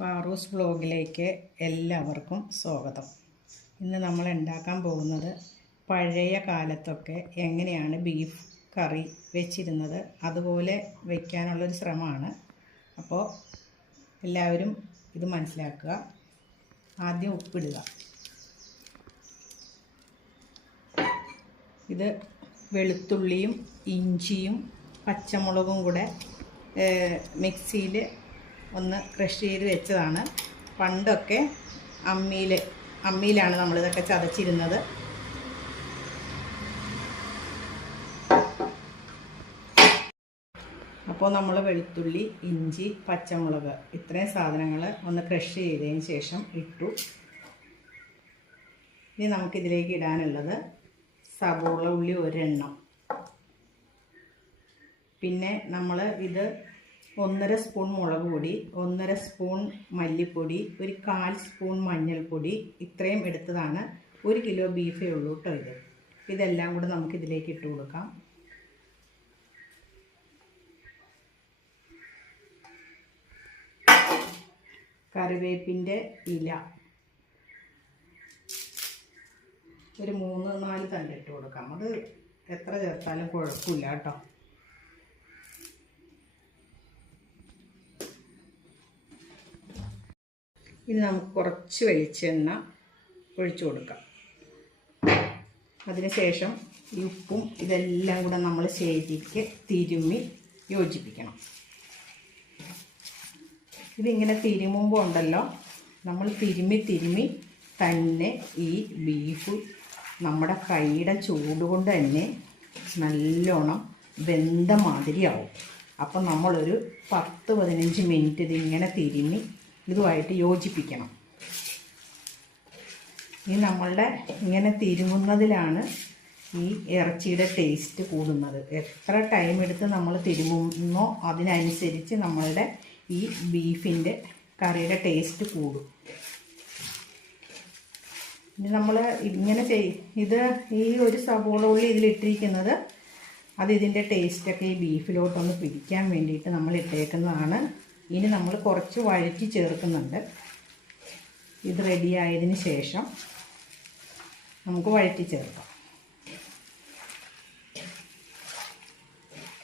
പാറൂസ് ബ്ലോഗിലേക്ക് എല്ലാവർക്കും സ്വാഗതം. ഇന്ന് നമ്മൾ ഉണ്ടാക്കാൻ പോകുന്നത് പഴയ കാലത്തൊക്കെ എങ്ങനെയാണ് ബീഫ് കറി വെച്ചിരുന്നത് അതുപോലെ വയ്ക്കാനുള്ളൊരു ശ്രമമാണ്. അപ്പോൾ എല്ലാവരും ഇത് മനസ്സിലാക്കുക. ആദ്യം ഉപ്പിടുക. ഇത് വെളുത്തുള്ളിയും ഇഞ്ചിയും പച്ചമുളകും കൂടെ മിക്സിയിൽ ഒന്ന് ക്രഷ് ചെയ്ത് വെച്ചതാണ്. പണ്ടൊക്കെ അമ്മിയിൽ അമ്മിയിലാണ് നമ്മളിതൊക്കെ ചതച്ചിരുന്നത്. അപ്പോൾ നമ്മൾ വെളുത്തുള്ളി ഇഞ്ചി പച്ചമുളക് ഇത്രയും സാധനങ്ങൾ ഒന്ന് ക്രഷ് ചെയ്തതിന് ശേഷം ഇട്ടു. ഇനി നമുക്കിതിലേക്ക് ഇടാനുള്ളത് സബോള ഉള്ളി ഒരെണ്ണം. പിന്നെ നമ്മൾ ഇത് ഒന്നര സ്പൂൺ മുളക് പൊടി ഒന്നര സ്പൂൺ മല്ലിപ്പൊടി ഒരു കാൽ സ്പൂൺ മഞ്ഞൾപ്പൊടി ഇത്രയും എടുത്തതാണ്. ഒരു കിലോ ബീഫേ ഉള്ളൂ കേട്ടോ ഇത്. ഇതെല്ലാം കൂടെ നമുക്ക് ഇതിലേക്ക് ഇട്ട് കൊടുക്കാം. കറിവേപ്പിന്റെ ഇല. ഒരു മൂന്ന് നാല് തണ്ട് ഇട്ട് കൊടുക്കാം. അത് എത്ര ചേർത്താലും കുഴപ്പമില്ല കേട്ടോ. ഇനി നമുക്ക് കുറച്ച് വെളിച്ചെണ്ണ ഒഴിച്ചു കൊടുക്കാം. അതിനുശേഷം ഈ ഉപ്പും ഇതെല്ലാം കൂടെ നമ്മൾ ശരിക്ക് തിരുമ്മി യോജിപ്പിക്കണം. ഇതിങ്ങനെ തിരുമുമ്പോൾ ഉണ്ടല്ലോ നമ്മൾ തിരുമ്മി തിരുമ്മി തന്നെ ഈ ബീഫ് നമ്മുടെ കൈയുടെ ചൂട് കൊണ്ട് തന്നെ നല്ലോണം വെന്ത മാതിരിയാവും. അപ്പം നമ്മളൊരു പത്ത് പതിനഞ്ച് മിനിറ്റ് ഇതിങ്ങനെ തിരുമ്മി ഇതുമായിട്ട് യോജിപ്പിക്കണം. ഈ നമ്മളുടെ ഇങ്ങനെ തിരുമുന്നതിലാണ് ഈ ഇറച്ചിയുടെ ടേസ്റ്റ് കൂടുന്നത്. എത്ര ടൈം എടുത്ത് നമ്മൾ തിരുമുന്നോ അതിനനുസരിച്ച് നമ്മളുടെ ഈ ബീഫിന്റെ കറിയുടെ ടേസ്റ്റ് കൂടും. ഇനി നമ്മൾ ഇങ്ങനെ ചെയ് ഇത് ഈ ഒരു സവോള ഉള്ളി ഇതിലിട്ടിരിക്കുന്നത് അത് ഇതിന്റെ ടേസ്റ്റൊക്കെ ഈ ബീഫിലോട്ടൊന്ന് പിടിക്കാൻ വേണ്ടിയിട്ട് നമ്മൾ ഇട്ടേക്കുന്നതാണ്. ഇനി നമ്മൾ കുറച്ച് വഴറ്റി ചേർക്കുന്നുണ്ട്. ഇത് റെഡി ആയതിന് ശേഷം നമുക്ക് വഴറ്റി ചേർക്കാം.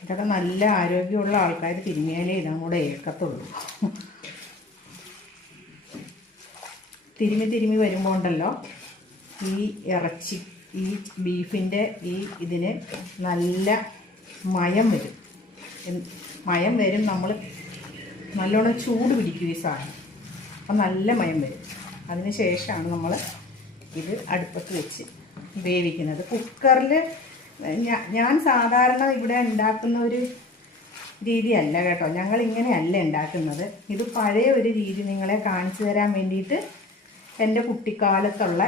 ഇതൊക്കെ നല്ല ആരോഗ്യമുള്ള ആൾക്കാർ തിരുമിയാലേ ഇതും കൂടെ ഏൽക്കത്തുള്ളൂ. തിരുമി തിരുമി വരുമ്പോൾ ഉണ്ടല്ലോ ഈ ഇറച്ചി ഈ ബീഫിന്റെ ഈ ഇതിന് നല്ല മയം വരും. മയം വരും നമ്മൾ നല്ലോണം ചൂട് പിടിക്കും ഈ സാധനം. അപ്പം നല്ല മയം വരും. അതിന് ശേഷമാണ് നമ്മൾ ഇത് അടുപ്പത്ത് വെച്ച് വേവിക്കുന്നത്. കുക്കറിൽ ഞാൻ സാധാരണ ഇവിടെ ഉണ്ടാക്കുന്ന ഒരു രീതിയല്ല കേട്ടോ. ഞങ്ങൾ ഇങ്ങനെയല്ല ഉണ്ടാക്കുന്നത്. ഇത് പഴയ ഒരു രീതി നിങ്ങളെ കാണിച്ചു തരാൻ വേണ്ടിയിട്ട് എന്റെ കുട്ടിക്കാലത്തുള്ള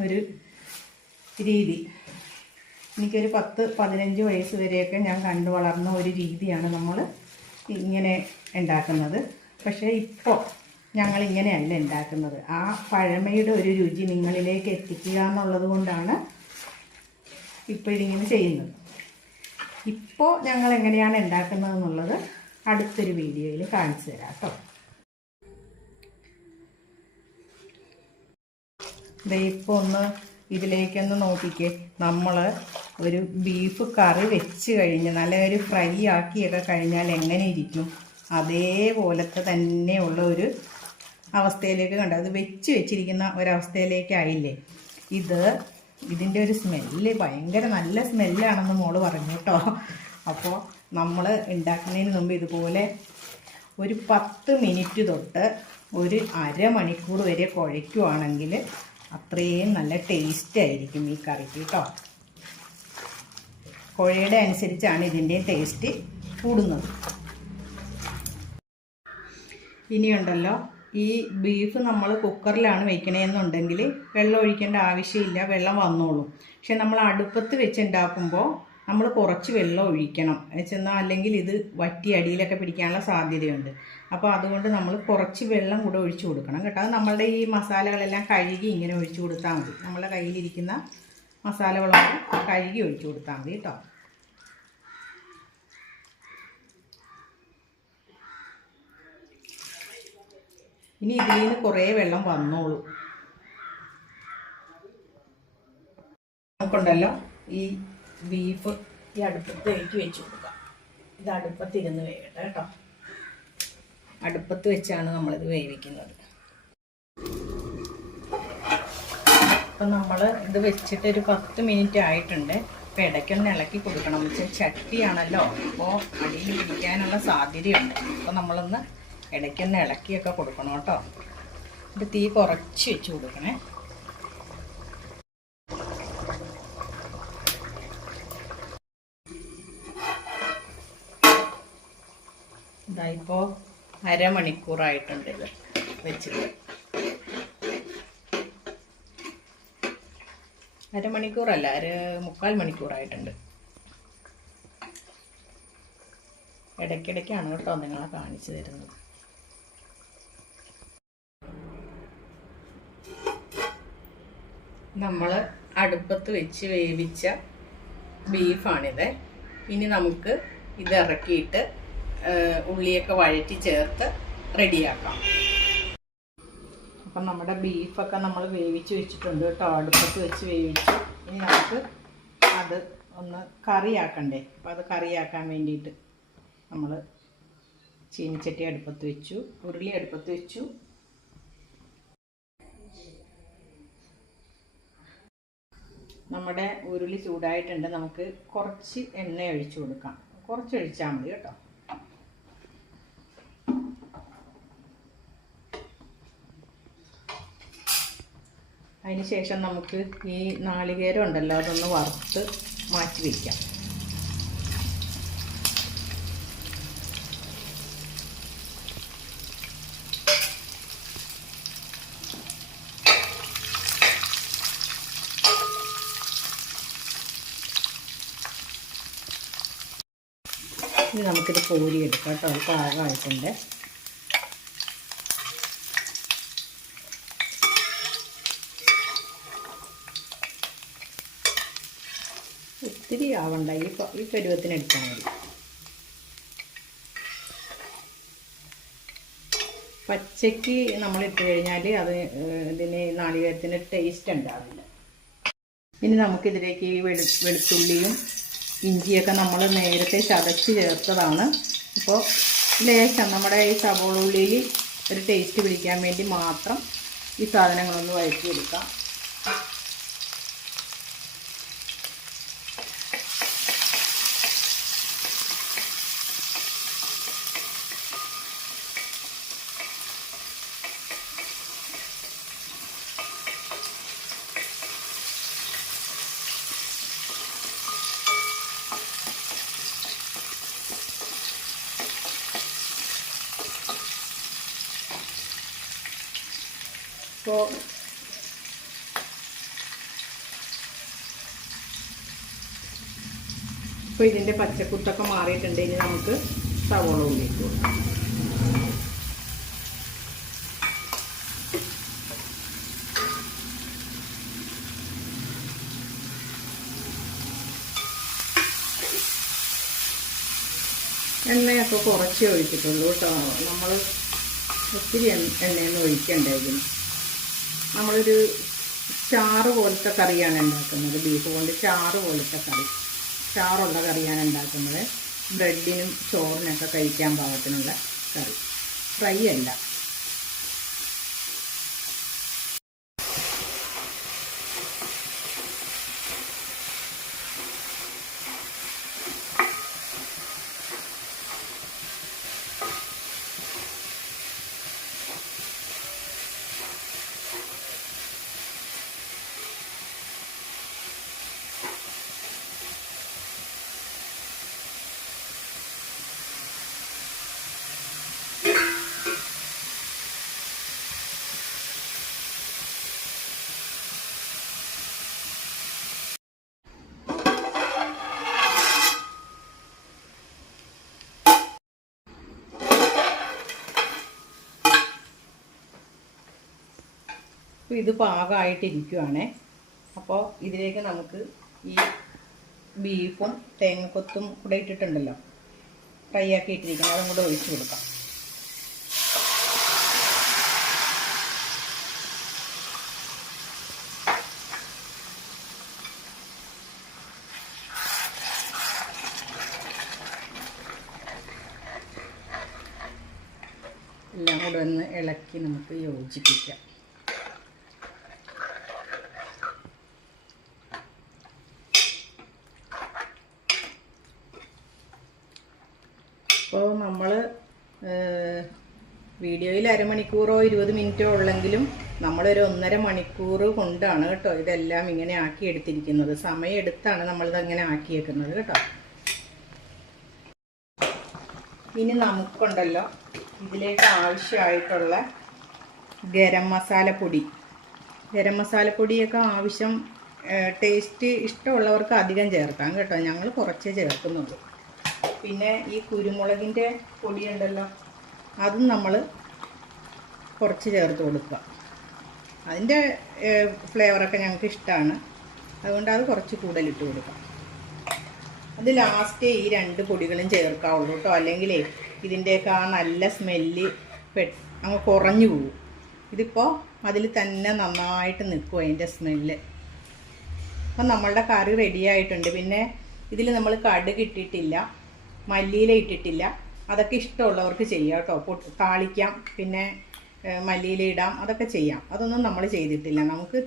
ഒരു രീതി. എനിക്കൊരു പത്ത് പതിനഞ്ച് വയസ്സ് വരെയൊക്കെ ഞാൻ കണ്ടു വളർന്ന ഒരു രീതിയാണ് നമ്മൾ ഇങ്ങനെ ഉണ്ടാക്കുന്നത്. പക്ഷേ ഇപ്പോൾ ഞങ്ങൾ ഇങ്ങനെയല്ല ഉണ്ടാക്കുന്നത്. ആ പഴമയുടെ ഒരു രുചി നിങ്ങളിലേക്ക് എത്തിക്കുക എന്നുള്ളത് കൊണ്ടാണ് ഇപ്പോൾ ഇതിങ്ങനെ ചെയ്യുന്നത്. ഇപ്പോൾ ഞങ്ങൾ എങ്ങനെയാണ് ഉണ്ടാക്കുന്നത് എന്നുള്ളത് അടുത്തൊരു വീഡിയോയിൽ കാണിച്ചു തരാം കേട്ടോ. ഇപ്പോൾ ഒന്ന് ഇതിലേക്കൊന്ന് നോക്കിക്കേ. നമ്മൾ ഒരു ബീഫ് കറി വെച്ച് കഴിഞ്ഞ് നല്ല ഒരു ഫ്രൈ ആക്കിയൊക്കെ കഴിഞ്ഞാൽ എങ്ങനെ ഇരിക്കും? അതേപോലത്തെ തന്നെയുള്ള ഒരു അവസ്ഥയിലേക്ക് കണ്ടു. അത് വെച്ച് വെച്ചിരിക്കുന്ന ഒരവസ്ഥയിലേക്കായില്ലേ? ഇത് ഇതിന്റെ ഒരു സ്മെല്ല് ഭയങ്കര നല്ല സ്മെല്ലാണെന്ന് മോൾ പറഞ്ഞു കേട്ടോ. അപ്പോൾ നമ്മൾ ഉണ്ടാക്കുന്നതിന് മുമ്പ് ഇതുപോലെ ഒരു പത്ത് മിനിറ്റ് തൊട്ട് ഒരു അരമണിക്കൂർ വരെ കുഴയ്ക്കുവാണെങ്കിൽ അത്രയും നല്ല ടേസ്റ്റ് ആയിരിക്കും ഈ കറിക്ക് കേട്ടോ? കുഴയുടെ അനുസരിച്ചാണ് ഇതിന്റെ ടേസ്റ്റ് കൂടുന്നത്. ഇനിയുണ്ടല്ലോ ഈ ബീഫ് നമ്മൾ കുക്കറിലാണ് വയ്ക്കണമെന്നുണ്ടെങ്കിൽ വെള്ളം ഒഴിക്കേണ്ട ആവശ്യമില്ല വെള്ളം വന്നോളും. പക്ഷെ നമ്മൾ അടുപ്പത്ത് വെച്ചുണ്ടാക്കുമ്പോൾ നമ്മൾ കുറച്ച് വെള്ളം ഒഴിക്കണം. ചെന്നാൽ അല്ലെങ്കിൽ ഇത് വറ്റി അടിയിലൊക്കെ പിടിക്കാനുള്ള സാധ്യതയുണ്ട്. അപ്പോൾ അതുകൊണ്ട് നമ്മൾ കുറച്ച് വെള്ളം കൂടെ ഒഴിച്ചു കൊടുക്കണം കേട്ടോ. അത് നമ്മളുടെ ഈ മസാലകളെല്ലാം കഴുകി ഇങ്ങനെ ഒഴിച്ചു കൊടുത്താൽ മതി. നമ്മളെ കയ്യിലിരിക്കുന്ന മസാലകളൊക്കെ കഴുകി ഒഴിച്ചു കൊടുത്താൽ മതി കേട്ടോ. ഇനി ഇതിൽ നിന്ന് കുറേ വെള്ളം വന്നോളൂ. നമുക്കുണ്ടല്ലോ ഈ ബീഫ് ഈ അടുപ്പത്തേക്ക് വെച്ച് കൊടുക്കാം ഇത് അടുപ്പത്തിരുന്ന് വേകട്ടെ കേട്ടോ. അടുപ്പത്ത് വെച്ചാണ് നമ്മളിത് വേവിക്കുന്നത്. അപ്പം നമ്മൾ ഇത് വെച്ചിട്ട് ഒരു പത്ത് മിനിറ്റ് ആയിട്ടുണ്ട്. അപ്പം ഇടയ്ക്കൊന്ന് ഇളക്കി കൊടുക്കണം. വെച്ചാൽ ചട്ടിയാണല്ലോ. അപ്പോൾ അടിയിൽ ഇരിക്കാനുള്ള സാധ്യതയുണ്ട്. അപ്പോൾ നമ്മളൊന്ന് ഇടയ്ക്കൊന്ന് ഇളക്കിയൊക്കെ കൊടുക്കണം കേട്ടോ. ഇത് തീ കുറച്ച് വെച്ച് കൊടുക്കണേ. ഇതായിപ്പോൾ അരമണിക്കൂറായിട്ടുണ്ട് ഇത് വെച്ചിട്ട്. അരമണിക്കൂറല്ല അര മുക്കാൽ മണിക്കൂറായിട്ടുണ്ട്. ഇടയ്ക്കിടയ്ക്കാണ് കേട്ടോ നിങ്ങളെ കാണിച്ചു തരുന്നത്. നമ്മൾ അടുപ്പത്ത് വെച്ച് വേവിച്ച ബീഫാണിത്. ഇനി നമുക്ക് ഇത് ഇറക്കിയിട്ട് ഉള്ളിയൊക്കെ വഴറ്റി ചേർത്ത് റെഡിയാക്കാം. അപ്പം നമ്മുടെ ബീഫൊക്കെ നമ്മൾ വേവിച്ച് വെച്ചിട്ടുണ്ട് കേട്ടോ. അടുപ്പത്ത് വെച്ച് വേവിച്ച്. ഇനി നമുക്ക് അത് ഒന്ന് കറിയാക്കണ്ടേ? അപ്പം അത് കറിയാക്കാൻ വേണ്ടിയിട്ട് നമ്മൾ ചീനിച്ചട്ടി അടുപ്പത്ത് വെച്ചു ഉരുളി അടുപ്പത്ത് വെച്ചു. നമ്മുടെ ഉരുളി ചൂടായിട്ടുണ്ട്. നമുക്ക് കുറച്ച് എണ്ണ ഒഴിച്ചു കൊടുക്കാം. കുറച്ച് ഒഴിച്ചാൽ മതി കേട്ടോ. അതിന് ശേഷം നമുക്ക് ഈ നാളികേരം ഉണ്ടല്ലോ അതൊന്ന് വറുത്ത് മാറ്റി വയ്ക്കാം ഇനി നമുക്കിത് കോരിയെടുക്കാം കേട്ടോ പാകമായിട്ടുണ്ട്. ആവണ്ട ഈ ഈ പരുവത്തിന് എടുത്താൽ മതി. പച്ചയ്ക്ക് നമ്മൾ ഇട്ട് കഴിഞ്ഞാൽ അത് ഇതിന് നാളികേരത്തിന് ടേസ്റ്റ് ഉണ്ടാവില്ല. ഇനി നമുക്കിതിലേക്ക് ഈ വെളു വെളുത്തുള്ളിയും ഇഞ്ചിയൊക്കെ നമ്മൾ നേരത്തെ ചതച്ച് ചേർത്തതാണ്. അപ്പോൾ ലേശം നമ്മുടെ ഈ സവോള ഉള്ളിയിൽ ഒരു ടേസ്റ്റ് പിടിക്കാൻ വേണ്ടി മാത്രം ഈ സാധനങ്ങളൊന്ന് വഴറ്റി എടുക്കാം അപ്പോൾ ഇപ്പോൾ ഇതിന്റെ പച്ചക്കുത്തൊക്കെ മാറിയിട്ടുണ്ട്. ഇനി നമുക്ക് സവോള ഉള്ളിലേക്ക് എണ്ണയൊക്കെ കുറച്ചേ ഒഴിച്ചിട്ടുള്ളൂ കേട്ടോ. നമ്മൾ ഒത്തിരി എണ്ണ എണ്ണയൊന്നും ഒഴിക്കണ്ടായിരുന്നു നമ്മളൊരു ചാറ് പോലത്തെ കറിയാണ് ഉണ്ടാക്കുന്നത്. ബീഫ് കൊണ്ട് ചാറ് പോലത്തെ കറി. ചാറുള്ള കറിയാണ് ഉണ്ടാക്കുന്നത്. ബ്രെഡിനും ചോറിനൊക്കെ കഴിക്കാൻ പാകത്തിനുള്ള കറി. ഫ്രൈ അല്ല. അപ്പോൾ ഇത് പാകമായിട്ടിരിക്കുവാണ് അപ്പോൾ ഇതിലേക്ക് നമുക്ക് ഈ ബീഫും തേങ്ങക്കൊത്തും കൂടെ ഇട്ടിട്ടുണ്ടല്ലോ. ഫ്രൈ ആക്കി ഇട്ടിരിക്കുന്നത് അതും കൂടെ ഒഴിച്ചു കൊടുക്കാം. എല്ലാം കൂടെ ഒന്ന് ഇളക്കി നമുക്ക് യോജിപ്പിക്കാം. അപ്പോൾ നമ്മൾ വീഡിയോയിൽ അരമണിക്കൂറോ ഇരുപത് മിനിറ്റോ ഉള്ളെങ്കിലും നമ്മളൊരു ഒന്നര മണിക്കൂർ കൊണ്ടാണ് കേട്ടോ ഇതെല്ലാം ഇങ്ങനെ ആക്കി എടുത്തിരിക്കുന്നത് സമയം എടുത്താണ് നമ്മളിത് അങ്ങനെ ആക്കിയേക്കുന്നത് കേട്ടോ. ഇനി നമുക്കുണ്ടല്ലോ ഇതിലേക്ക് ആവശ്യമായിട്ടുള്ള ഗരം മസാലപ്പൊടി ഗരം മസാലപ്പൊടിയൊക്കെ ആവശ്യം ടേസ്റ്റ് ഇഷ്ടമുള്ളവർക്ക് അധികം ചേർക്കാം കേട്ടോ. ഞങ്ങൾ കുറച്ചേ ചേർക്കുന്നുള്ളൂ. പിന്നെ ഈ കുരുമുളകിന്റെ പൊടിയുണ്ടല്ലോ അതും നമ്മൾ കുറച്ച് ചേർത്ത് കൊടുക്കുക. അതിന്റെ ഫ്ലേവറൊക്കെ ഞങ്ങൾക്ക് ഇഷ്ടമാണ് അതുകൊണ്ട് അത് കുറച്ച് കൂടുതലിട്ട് കൊടുക്കാം. അത് ലാസ്റ്റ് ഈ രണ്ട് പൊടികളും ചേർക്കാവുള്ളൂ കേട്ടോ. അല്ലെങ്കിലേ ഇതിന്റെയൊക്കെ ആ നല്ല സ്മെല്ല് പെ അങ്ങ് കുറഞ്ഞു പോകും. ഇതിപ്പോൾ അതിൽ തന്നെ നന്നായിട്ട് നിൽക്കും അതിന്റെ സ്മെല്ല്. അപ്പം നമ്മളുടെ കറി റെഡി ആയിട്ടുണ്ട്. പിന്നെ ഇതിൽ നമ്മൾ കടുക് ഇട്ടിട്ടില്ല. മല്ലിയില ഇട്ടിട്ടില്ല. അതൊക്കെ ഇഷ്ടമുള്ളവർക്ക് ചെയ്യാം കേട്ടോ. താളിക്കാം പിന്നെ മല്ലിയില ഇടാം അതൊക്കെ ചെയ്യാം. അതൊന്നും നമ്മൾ ചെയ്തിട്ടില്ല. നമുക്ക്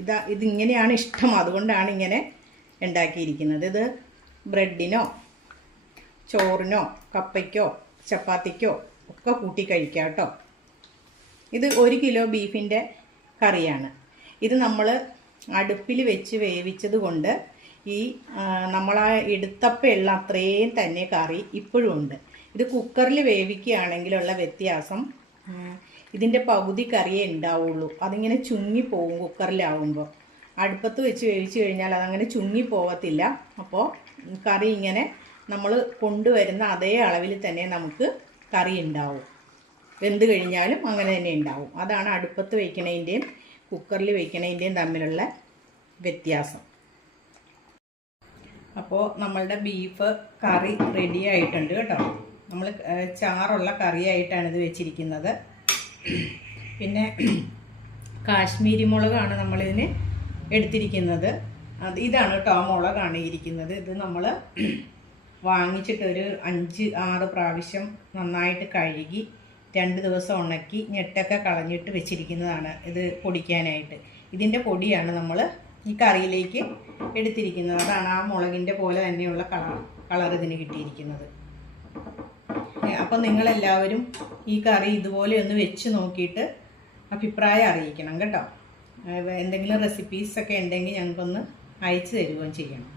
ഇതാ ഇതിങ്ങനെയാണ് ഇഷ്ടം. അതുകൊണ്ടാണ് ഇങ്ങനെ ഉണ്ടാക്കിയിരിക്കുന്നത്. ഇത് ബ്രെഡിനോ ചോറിനോ കപ്പയ്ക്കോ ചപ്പാത്തിക്കോ ഒക്കെ കൂട്ടി കഴിക്കാം കേട്ടോ. ഇത് ഒരു കിലോ ബീഫിന്റെ കറിയാണ്. ഇത് നമ്മൾ അടുപ്പിൽ വെച്ച് വേവിച്ചത് കൊണ്ട് ഈ നമ്മൾ ആ എടുത്തപ്പയുള്ള അത്രയും തന്നെ കറി ഇപ്പോഴും ഉണ്ട്. ഇത് കുക്കറിൽ വേവിക്കുകയാണെങ്കിലുള്ള വ്യത്യാസം ഇതിന്റെ പകുതി കറിയേ ഉണ്ടാവുള്ളൂ അതിങ്ങനെ ചുങ്ങിപ്പോവും കുക്കറിലാവുമ്പോൾ അടുപ്പത്ത് വെച്ച് വേവിച്ച് കഴിഞ്ഞാൽ അതങ്ങനെ ചുങ്ങി പോകത്തില്ല അപ്പോൾ കറി ഇങ്ങനെ നമ്മൾ കൊണ്ടുവരുന്ന അതേ അളവിൽ തന്നെ നമുക്ക് കറി ഉണ്ടാവും വെന്ത് കഴിഞ്ഞാലും അങ്ങനെ തന്നെ ഉണ്ടാവും അതാണ് അടുപ്പത്ത് വയ്ക്കണതിന്റെയും കുക്കറിൽ വയ്ക്കണതിന്റെയും തമ്മിലുള്ള വ്യത്യാസം. അപ്പോൾ നമ്മളുടെ ബീഫ് കറി റെഡി ആയിട്ടുണ്ട് കേട്ടോ. നമ്മൾ ചാറുള്ള കറിയായിട്ടാണ് ഇത് വെച്ചിരിക്കുന്നത്. പിന്നെ കാശ്മീരി മുളകാണ് നമ്മളിതിന് എടുത്തിരിക്കുന്നത്. അത് ഇതാണ് കേട്ടോ മുളകാണ് ഇരിക്കുന്നത്. ഇത് നമ്മൾ വാങ്ങിച്ചിട്ട് ഒരു അഞ്ച് ആറ് പ്രാവശ്യം നന്നായിട്ട് കഴുകി രണ്ട് ദിവസം ഉണക്കി ഞെട്ടൊക്കെ കളഞ്ഞിട്ട് വെച്ചിരിക്കുന്നതാണ് ഇത് പൊടിക്കാനായിട്ട്. ഇതിന്റെ പൊടിയാണ് നമ്മൾ ഈ കറിയിലേക്ക് എടുത്തിരിക്കുന്നത്. അതാണ് ആ മുളകിന്റെ പോലെ തന്നെയുള്ള കളർ കളർ ഇതിന് കിട്ടിയിരിക്കുന്നത്. അപ്പം നിങ്ങളെല്ലാവരും ഈ കറി ഇതുപോലെ ഒന്ന് വെച്ച് നോക്കിയിട്ട് അഭിപ്രായം അറിയിക്കണം കേട്ടോ. എന്തെങ്കിലും റെസിപ്പീസൊക്കെ ഉണ്ടെങ്കിൽ ഞങ്ങൾക്കൊന്ന് അയച്ചു തരുകയും ചെയ്യണം.